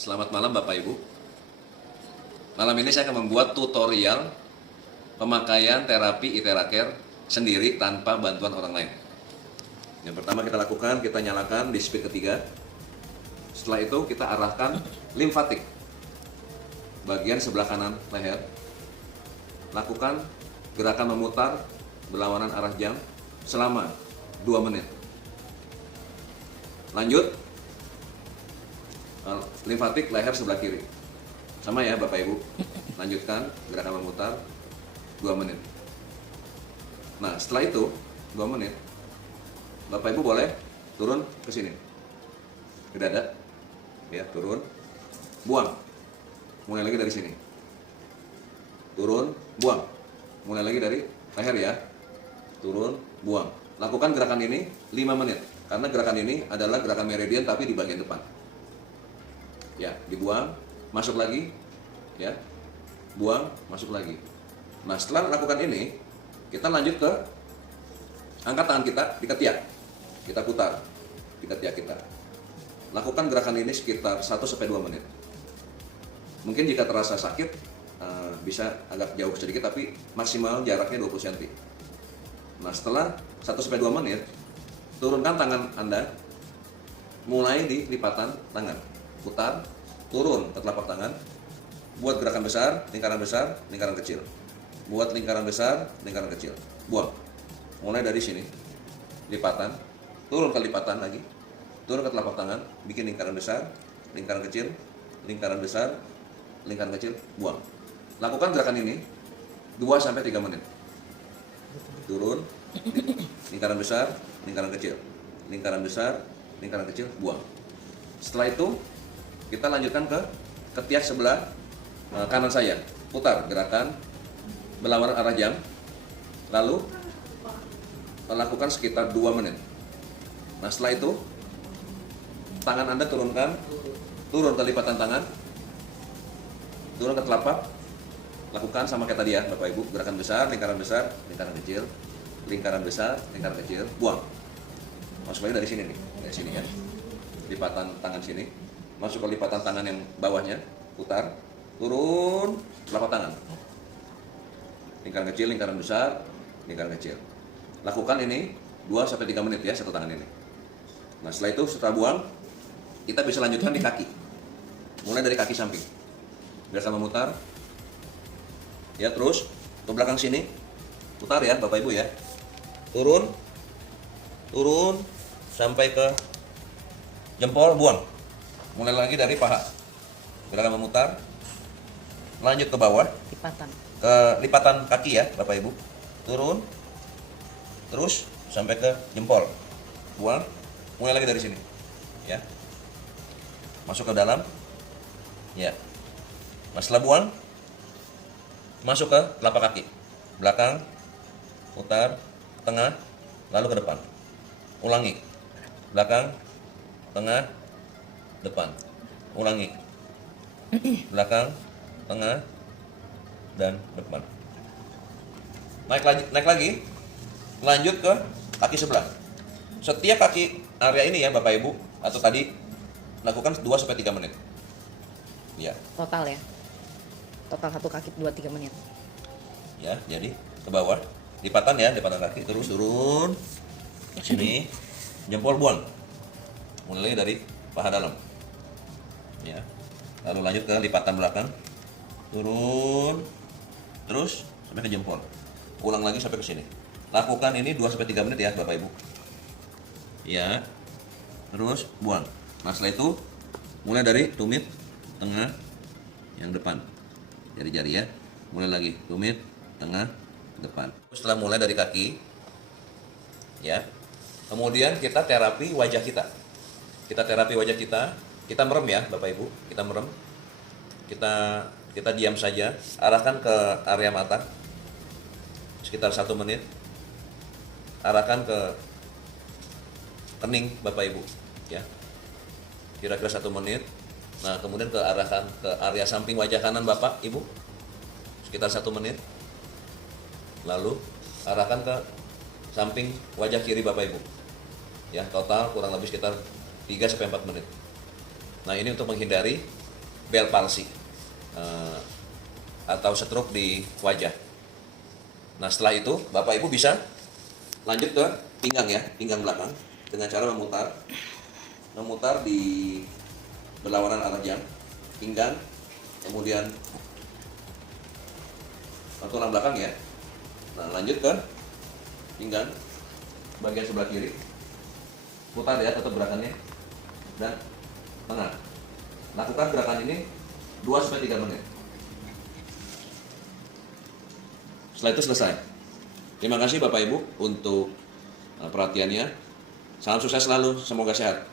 Selamat malam Bapak Ibu. Malam ini saya akan membuat tutorial pemakaian terapi Iteracare sendiri tanpa bantuan orang lain. Yang pertama kita lakukan, kita nyalakan di speed ketiga. Setelah itu kita arahkan limfatik bagian sebelah kanan leher. Lakukan gerakan memutar berlawanan arah jam selama 2 menit. Lanjut, limfatik leher sebelah kiri. Sama ya Bapak Ibu. Lanjutkan gerakan memutar 2 menit. Nah, setelah itu 2 menit, Bapak Ibu boleh turun ke sini. Ke dada. Ya, turun. Buang. Mulai lagi dari sini. Turun, buang. Mulai lagi dari leher ya. Turun, buang. Lakukan gerakan ini 5 menit. Karena gerakan ini adalah gerakan meridian tapi di bagian depan. Ya, dibuang, masuk lagi, ya, buang, masuk lagi. Nah, setelah lakukan ini, kita lanjut ke angkat tangan kita di ketiak, kita putar di ketiak kita. Lakukan gerakan ini sekitar 1-2 menit. Mungkin jika terasa sakit, bisa agak jauh sedikit, tapi maksimal jaraknya 20 cm. Nah, setelah 1-2 menit, turunkan tangan Anda, mulai di lipatan tangan. Putar, turun ke telapak tangan, buat gerakan besar, lingkaran kecil. Buat lingkaran besar, lingkaran kecil. Buang. Mulai dari sini, lipatan, turun ke lipatan lagi, turun ke telapak tangan, bikin lingkaran besar, lingkaran kecil, lingkaran besar, lingkaran kecil, buang. Lakukan gerakan ini 2-3 menit. Turun, lingkaran besar, lingkaran kecil, lingkaran besar, lingkaran kecil, buang. Setelah itu kita lanjutkan ke ketiak sebelah kanan saya. Putar gerakan berlawanan arah jam. Lalu lakukan sekitar 2 menit. Nah, setelah itu tangan Anda turunkan, turun ke lipatan tangan, turun ke telapak. Lakukan sama kayak tadi ya Bapak Ibu, gerakan besar, lingkaran kecil, lingkaran besar, lingkaran kecil, buang. Masuk lagi dari sini nih, dari sini ya. Lipatan tangan sini, masuk ke lipatan tangan yang bawahnya, putar, turun, telapak tangan. Lingkaran kecil, lingkaran besar, lingkaran kecil. Lakukan ini 2-3 menit ya, satu tangan ini. Nah, setelah itu, setelah buang, kita bisa lanjutkan di kaki. Mulai dari kaki samping. Biasa memutar. Ya, terus ke belakang sini. Putar ya, Bapak Ibu ya. Turun, turun, sampai ke jempol, buang. Mulai lagi dari paha. Gerakan memutar. Lanjut ke bawah. Ke lipatan kaki ya, Bapak Ibu. Turun. Terus sampai ke jempol. Buang. Mulai lagi dari sini. Ya. Masuk ke dalam. Ya. Nah, setelah buang, masuk ke telapak kaki. Belakang, putar, tengah, lalu ke depan. Ulangi. Belakang, tengah, depan. Ulangi. Belakang, tengah, dan depan. Naik lagi. Lanjut ke kaki sebelah. Setiap kaki area ini ya Bapak Ibu, atau tadi lakukan 2-3 menit. Ya. Total ya? Total satu kaki 2-3 menit. Ya, jadi ke bawah. Lipatan ya, lipatan kaki. Terus turun. Sini. Jempol buang. Mulai dari paha dalam. Ya. Lalu lanjut ke lipatan belakang. Turun. Terus sampai ke jempol. Ulang lagi sampai ke sini. Lakukan ini 2-3 menit ya Bapak Ibu. Ya. Terus buang. Nah, setelah itu mulai dari tumit, tengah, yang depan. Jari-jari ya. Mulai lagi tumit, tengah, depan. Setelah mulai dari kaki, ya. Kemudian kita terapi wajah kita. Kita terapi wajah kita. Kita merem ya, Bapak Ibu. Kita merem. Kita diam saja. Arahkan ke area mata. Sekitar 1 menit. Arahkan ke kening Bapak Ibu, ya. Kira-kira 1 menit. Nah, kemudian arahkan ke area samping wajah kanan Bapak Ibu. Sekitar 1 menit. Lalu arahkan ke samping wajah kiri Bapak Ibu. Ya, total kurang lebih sekitar 3-4 menit. Nah, ini untuk menghindari Bell palsy atau stroke di wajah. Nah setelah itu Bapak Ibu bisa lanjut ke pinggang ya, pinggang belakang dengan cara memutar di berlawanan arah jam, pinggang, kemudian tulang belakang ya. Nah lanjut ke pinggang bagian sebelah kiri, putar ya tetap gerakannya, dan tengah. Lakukan gerakan ini 2-3 menit. Setelah itu selesai. Terima kasih Bapak Ibu untuk perhatiannya. Salam sukses selalu, semoga sehat.